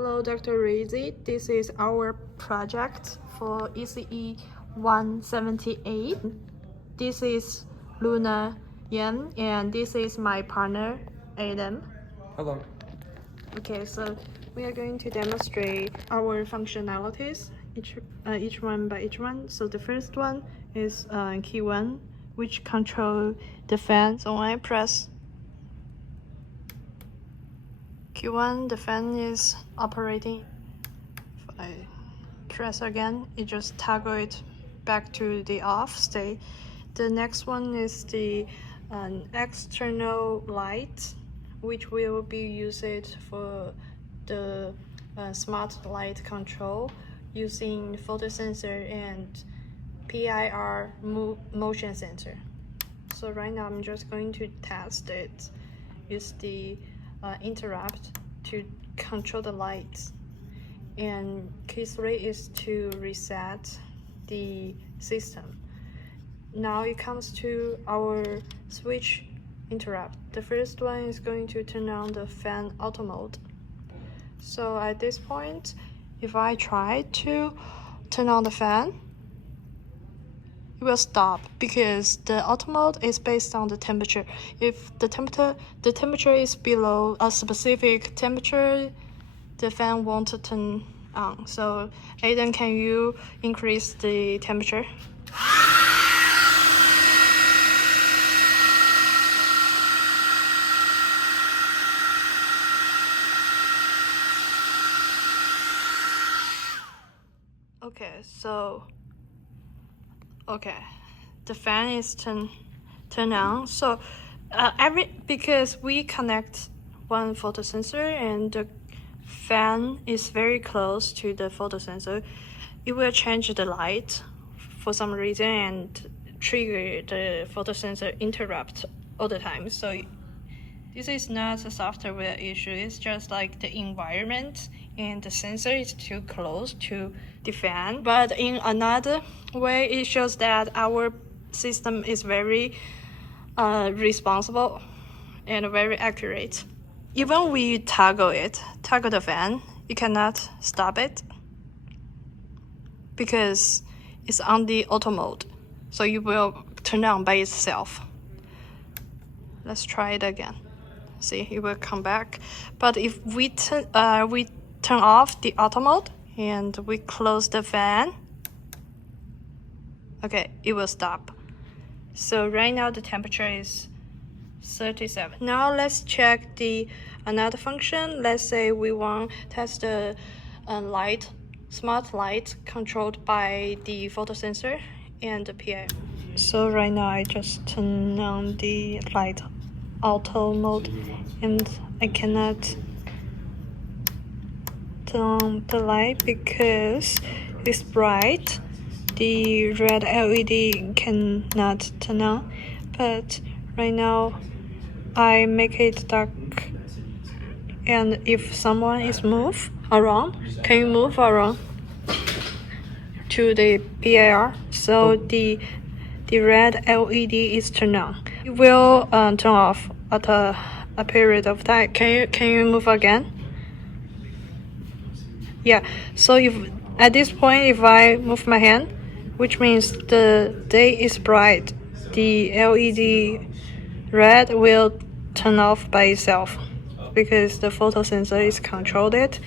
Hello, Dr. Raeisi. This is our project for DE2-115. This is Yue Yang, and this is my partner, Adam. Hello. Okay, so we are going to demonstrate our functionalities, each one by each one. So the first one is key 1, which control the fan. So when I press Q1, the fan is operating. If I press again, it just toggle it back to the off state. The next one is the external light, which will be used for the smart light control using photosensor and PIR motion sensor. So right now I'm just going to test it. Use the interrupt to control the lights, and key 3 is to reset the system. Now it comes to our switch interrupt. The first one is going to turn on the fan auto mode. So at this point, if I try to turn on the fan, it will stop because the auto mode is based on the temperature. If the temperature is below a specific temperature, the fan won't turn on. So Aiden, can you increase the temperature? Okay, the fan is turned on. So because we connect one photosensor and the fan is very close to the photosensor, it will change the light for some reason and trigger the photosensor interrupt all the time. So this is not a software issue, it's just like the environment and the sensor is too close to the fan. But in another way, it shows that our system is very responsible and very accurate. Even we toggle the fan, you cannot stop it because it's on the auto mode. So it will turn on by itself. Let's try it again. See, it will come back. But if we turn off the auto mode and we close the fan, okay, it will stop. So right now the temperature is 37. Now let's check the another function. Let's say we want to test the smart light controlled by the photosensor and the PIO. So right now I just turn on the light auto mode and I cannot turn on the light because it's bright. The red LED cannot turn on, but right now I make it dark, and if someone is move around, can you move around to the PIR? So the red LED is turned on. It will turn off at a period of time. Can you move again? Yeah. So if at this point, if I move my hand, which means the day is bright, the LED red will turn off by itself because the photosensor is controlled it,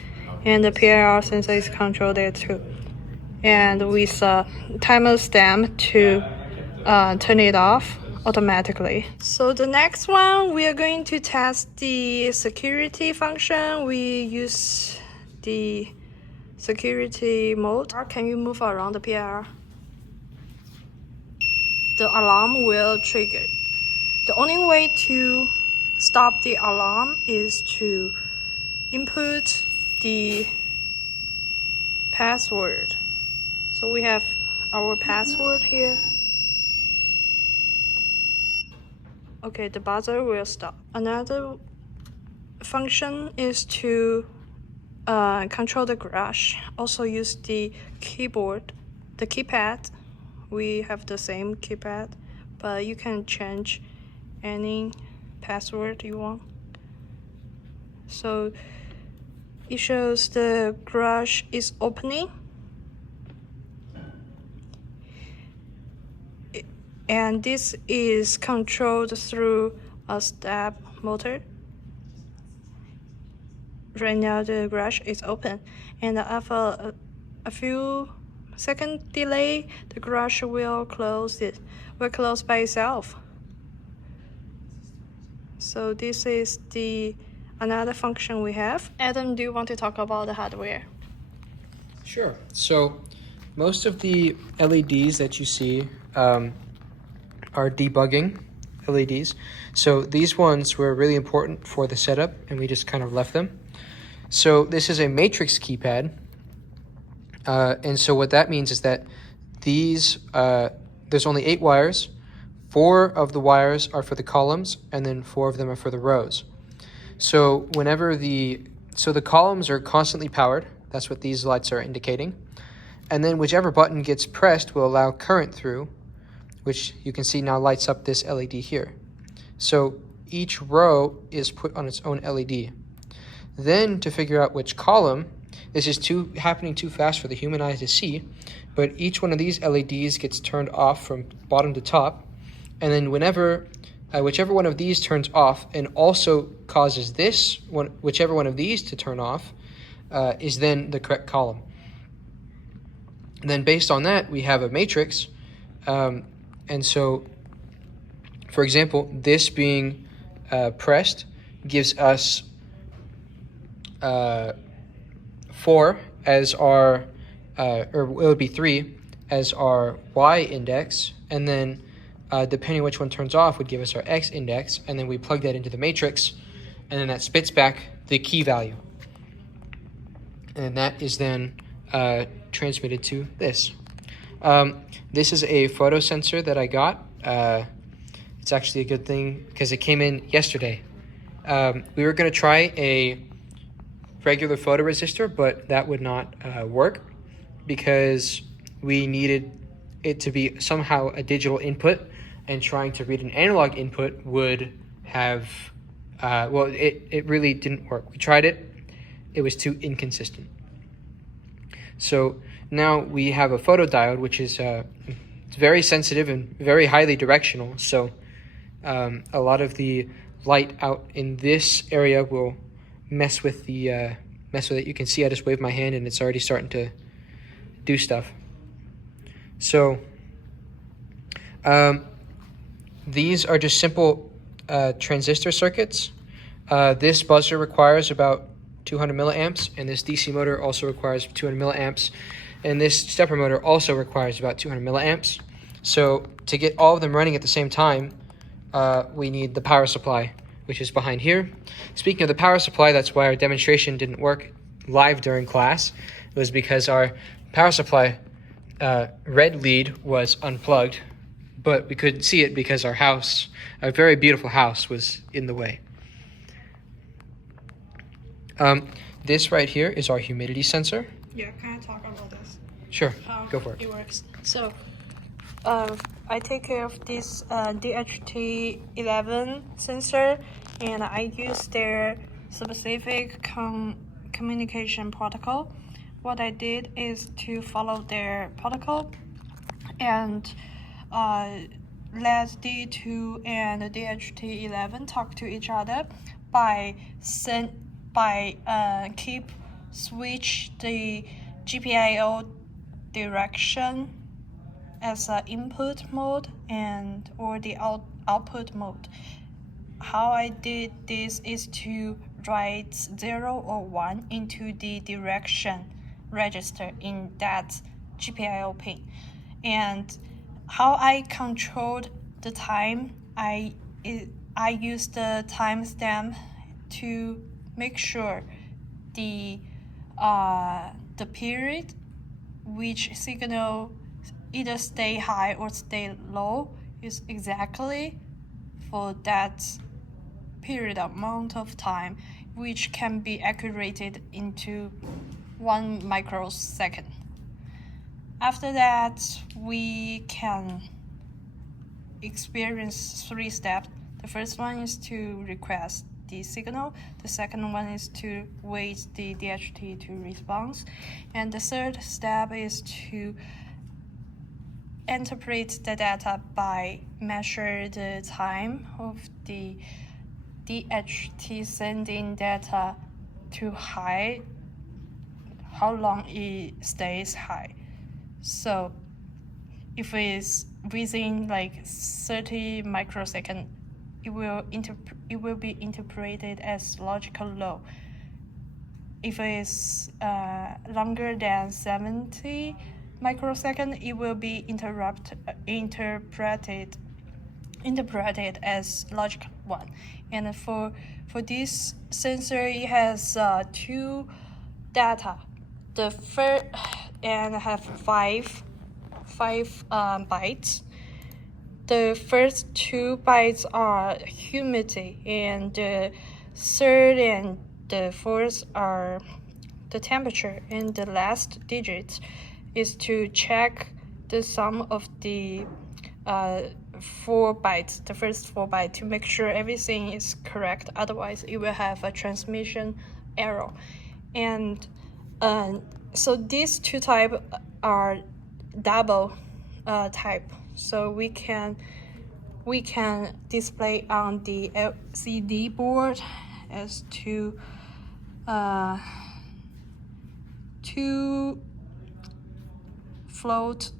and the PIR sensor is controlled it too. And with a timer stamp to turn it off automatically. So the next one, we are going to test the security function. We use the security mode. Can you move around the PIR? The alarm will trigger. The only way to stop the alarm is to input the password. So we have our password here. Okay, the buzzer will stop. Another function is to control the garage. Also use the keyboard, the keypad. We have the same keypad, but you can change any password you want. So it shows the garage is opening. And this is controlled through a step motor. Right now the garage is open, and after a few second delay, the garage will close by itself. So this is another function we have. Adam, do you want to talk about the hardware? Sure. So most of the LEDs that you see are debugging LEDs. So these ones were really important for the setup, and we just kind of left them. So this is a matrix keypad. And so what that means is that these, there's only 8 wires. 4 of the wires are for the columns, and then 4 of them are for the rows. So the columns are constantly powered. That's what these lights are indicating. And then whichever button gets pressed will allow current through, which you can see now lights up this LED here. So each row is put on its own LED. Then to figure out which column, this is happening too fast for the human eye to see, but each one of these LEDs gets turned off from bottom to top, and then whichever one of these turns off and also causes whichever one of these to turn off, is then the correct column. And then based on that, we have a matrix, and so, for example, this being pressed gives us 4 as our, or it would be 3 as our Y index, and then depending which one turns off would give us our X index, and then we plug that into the matrix, and then that spits back the key value. And that is then transmitted to this. This is a photo sensor that I got. It's actually a good thing because it came in yesterday. We were going to try a regular photoresistor, but that would not work because we needed it to be somehow a digital input, and trying to read an analog input would have, it really didn't work. We tried it. It was too inconsistent. So now we have a photodiode, which is it's very sensitive and very highly directional. So a lot of the light out in this area will mess with it. You can see I just waved my hand and it's already starting to do stuff. So these are just simple transistor circuits. This buzzer requires about 200 milliamps, and this DC motor also requires 200 milliamps, and this stepper motor also requires about 200 milliamps. So to get all of them running at the same time, we need the power supply, which is behind here. Speaking of the power supply, that's why our demonstration didn't work live during class. It was because our power supply red lead was unplugged, but we couldn't see it because our very beautiful house, was in the way. This right here is our humidity sensor. Yeah, can I talk about this? Sure, go for it. It works. So, I take care of this DE2-115 sensor, and I use their specific communication protocol. What I did is to follow their protocol and let DE2 and DE2-115 talk to each other by keep switch the GPIO direction as an input mode or the output mode. How I did this is to write 0 or 1 into the direction register in that GPIO pin. And how I controlled the time, I used the timestamp to make sure the period which signal either stay high or stay low is exactly for that period amount of time, which can be accurated into 1 microsecond. After that, we can experience 3 steps. The first one is to request the signal. The second one is to wait the DHT to response. And the third step is to interpret the data by measure the time of the DHT sending data to high, how long it stays high. So if it's within like 30 microseconds, it will be interpreted as logical low. If it's longer than 70 microseconds, it will be interpreted as logical one. And for this sensor, it has two data. The first and have five bytes. The first 2 bytes are humidity, and the third and the fourth are the temperature, and the last digit is to check the sum of the 4 bytes, the first 4 bytes, to make sure everything is correct. Otherwise, it will have a transmission error. And so these two types are double type. So we can display on the LCD board as two float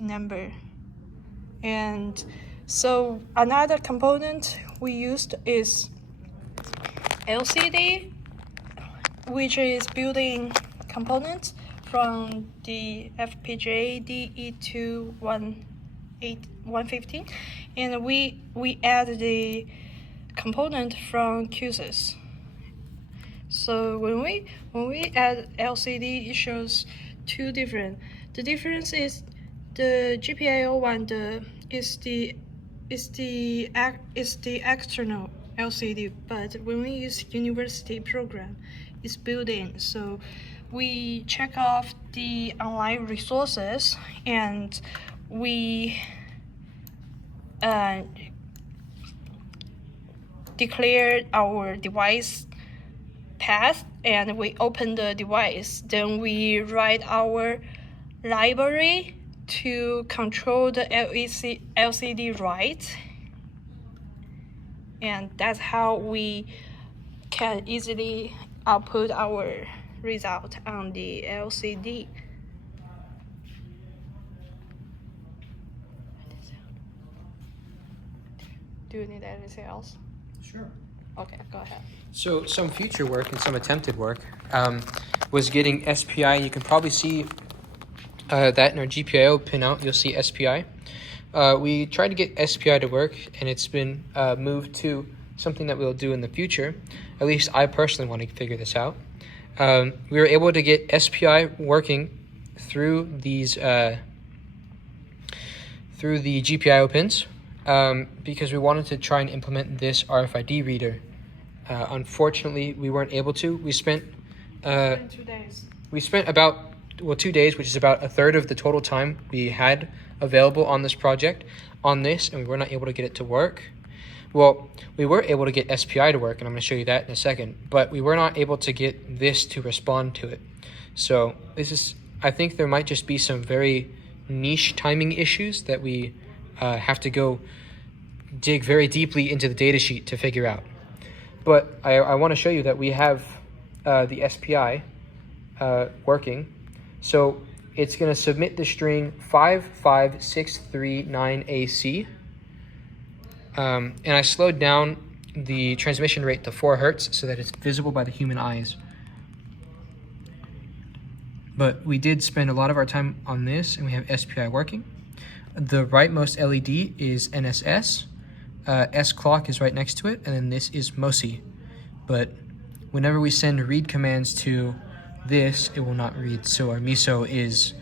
number. And so another component we used is LCD, which is built-in component from the FPGA DE2-115, and we add the component from QSYS. So when we add LCD, it shows two different. The difference is the GPIO one is the external LCD, but when we use university program, it's built in. So we check off the online resources, and we declare our device path, and we open the device. Then we write our library to control the LCD write, and that's how we can easily output our result on the LCD. Do you need anything else? Sure. Okay, go ahead. So some future work and some attempted work was getting SPI. You can probably see that in our GPIO pinout. You'll see SPI. We tried to get SPI to work, and it's been moved to something that we'll do in the future. At least I personally want to figure this out. We were able to get SPI working through these through the GPIO pins because we wanted to try and implement this RFID reader. Unfortunately, we weren't able to. We spent 2 days. We spent about 2 days, which is about a third of the total time we had available on this project on this, and we were not able to get it to work. Well, we were able to get SPI to work, and I'm going to show you that in a second, but we were not able to get this to respond to it. So I think there might just be some very niche timing issues that we have to go dig very deeply into the datasheet to figure out. But I want to show you that we have the SPI working. So it's going to submit the string 55639AC. And I slowed down the transmission rate to 4 Hertz so that it's visible by the human eyes. But we did spend a lot of our time on this, and we have SPI working. The rightmost LED is NSS. S clock is right next to it, and then this is MOSI. But whenever we send read commands to this, it will not read, so our MISO is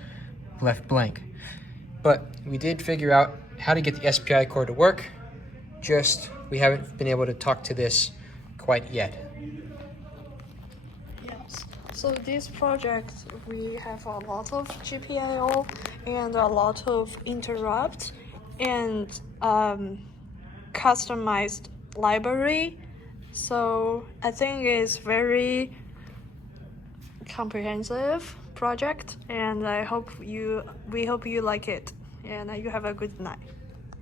left blank. But we did figure out how to get the SPI core to work, just we haven't been able to talk to this quite yet. Yes. So this project, we have a lot of GPIO and a lot of interrupt, and customized library. So I think it's very comprehensive project, and we hope you like it, and you have a good night.